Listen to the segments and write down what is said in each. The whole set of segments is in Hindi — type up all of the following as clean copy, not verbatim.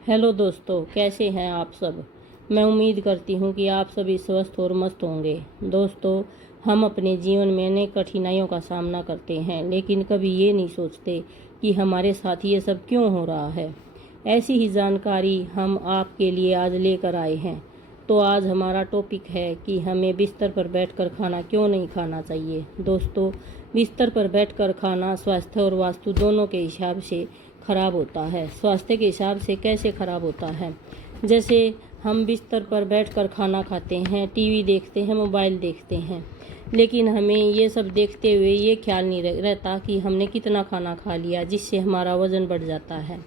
हेलो दोस्तों, कैसे हैं आप सब। मैं उम्मीद करती हूँ कि आप सभी स्वस्थ और मस्त होंगे। दोस्तों, हम अपने जीवन में अनेक कठिनाइयों का सामना करते हैं, लेकिन कभी ये नहीं सोचते कि हमारे साथ ये सब क्यों हो रहा है। ऐसी ही जानकारी हम आपके लिए आज लेकर आए हैं। तो आज हमारा टॉपिक है कि हमें बिस्तर पर बैठकर खाना क्यों नहीं खाना चाहिए। दोस्तों, बिस्तर पर बैठकर खाना स्वास्थ्य और वास्तु दोनों के हिसाब से खराब होता है। स्वास्थ्य के हिसाब से कैसे खराब होता है? जैसे हम बिस्तर पर बैठकर खाना खाते हैं, टीवी देखते हैं, मोबाइल देखते हैं, लेकिन हमें ये सब देखते हुए ये ख्याल नहीं रहता कि हमने कितना खाना खा लिया, जिससे हमारा वज़न बढ़ जाता है।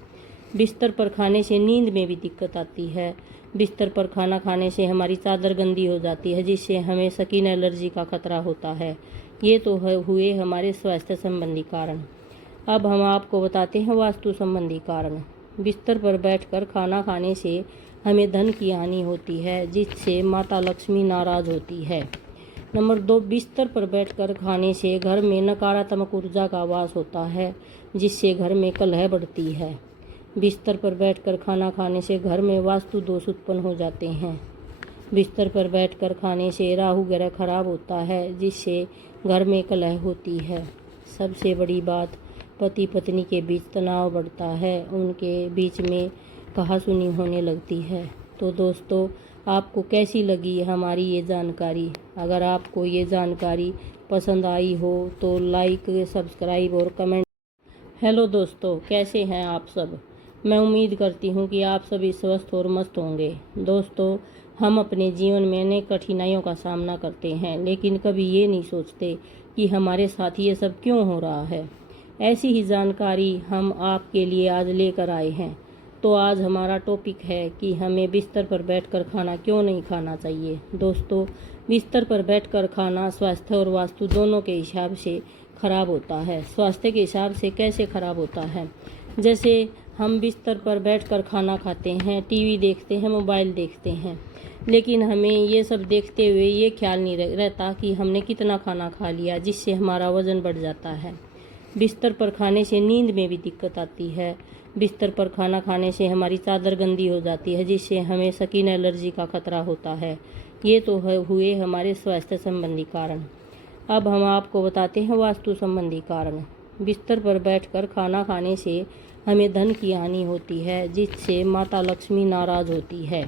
बिस्तर पर खाने से नींद में भी दिक्कत आती है। बिस्तर पर खाना खाने से हमारी चादर गंदी हो जाती है, जिससे हमें स्किन एलर्जी का खतरा होता है। ये तो हुए हमारे स्वास्थ्य संबंधी कारण। अब हम आपको बताते हैं वास्तु संबंधी कारण। बिस्तर पर बैठकर खाना खाने से हमें धन की हानि होती है, जिससे माता लक्ष्मी नाराज होती है। नंबर 2, बिस्तर पर बैठकर खाने से घर में नकारात्मक ऊर्जा का वास होता है, जिससे घर में कलह बढ़ती है। बिस्तर पर बैठकर खाना खाने से घर में वास्तु दोष उत्पन्न हो जाते हैं। बिस्तर पर बैठकर खाने से राहु ग्रह खराब होता है, जिससे घर में कलह होती है। सबसे बड़ी बात, पति पत्नी के बीच तनाव बढ़ता है, उनके बीच में कहासुनी होने लगती है। तो दोस्तों, आपको कैसी लगी हमारी ये जानकारी? अगर आपको ये जानकारी पसंद आई हो तो लाइक, सब्सक्राइब और कमेंट। हेलो दोस्तों, कैसे हैं आप सब। मैं उम्मीद करती हूँ कि आप सभी स्वस्थ और मस्त होंगे। दोस्तों, हम अपने जीवन में अनेक कठिनाइयों का सामना करते हैं, लेकिन कभी ये नहीं सोचते कि हमारे साथ ये सब क्यों हो रहा है। ऐसी ही जानकारी हम आपके लिए आज लेकर आए हैं। तो आज हमारा टॉपिक है कि हमें बिस्तर पर बैठकर खाना क्यों नहीं खाना चाहिए। दोस्तों, बिस्तर पर बैठकर खाना स्वास्थ्य और वास्तु दोनों के हिसाब से खराब होता है। स्वास्थ्य के हिसाब से कैसे खराब होता है? जैसे हम बिस्तर पर बैठकर खाना खाते हैं, टीवी देखते हैं, मोबाइल देखते हैं, लेकिन हमें ये सब देखते हुए ये ख्याल नहीं रहता कि हमने कितना खाना खा लिया, जिससे हमारा वज़न बढ़ जाता है। बिस्तर पर खाने से नींद में भी दिक्कत आती है। बिस्तर पर खाना खाने से हमारी चादर गंदी हो जाती है, जिससे हमें स्किन एलर्जी का खतरा होता है। ये तो हुए हमारे स्वास्थ्य संबंधी कारण। अब हम आपको बताते हैं वास्तु संबंधी कारण। बिस्तर पर बैठकर खाना खाने से हमें धन की हानि होती है, जिससे माता लक्ष्मी नाराज होती है।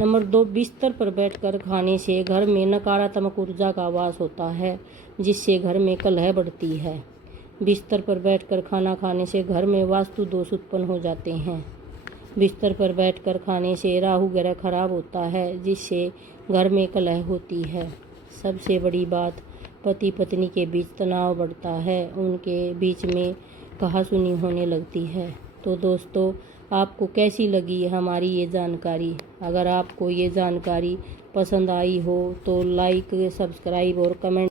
नंबर 2, बिस्तर पर बैठकर खाने से घर में नकारात्मक ऊर्जा का वास होता है, जिससे घर में कलह बढ़ती है। बिस्तर पर बैठकर खाना खाने से घर में वास्तु दोष उत्पन्न हो जाते हैं। बिस्तर पर बैठकर खाने से राहु ग्रह खराब होता है, जिससे घर में कलह होती है। सबसे बड़ी बात, पति पत्नी के बीच तनाव बढ़ता है, उनके बीच में कहासुनी होने लगती है। तो दोस्तों, आपको कैसी लगी हमारी ये जानकारी? अगर आपको ये जानकारी पसंद आई हो तो लाइक, सब्सक्राइब और कमेंट।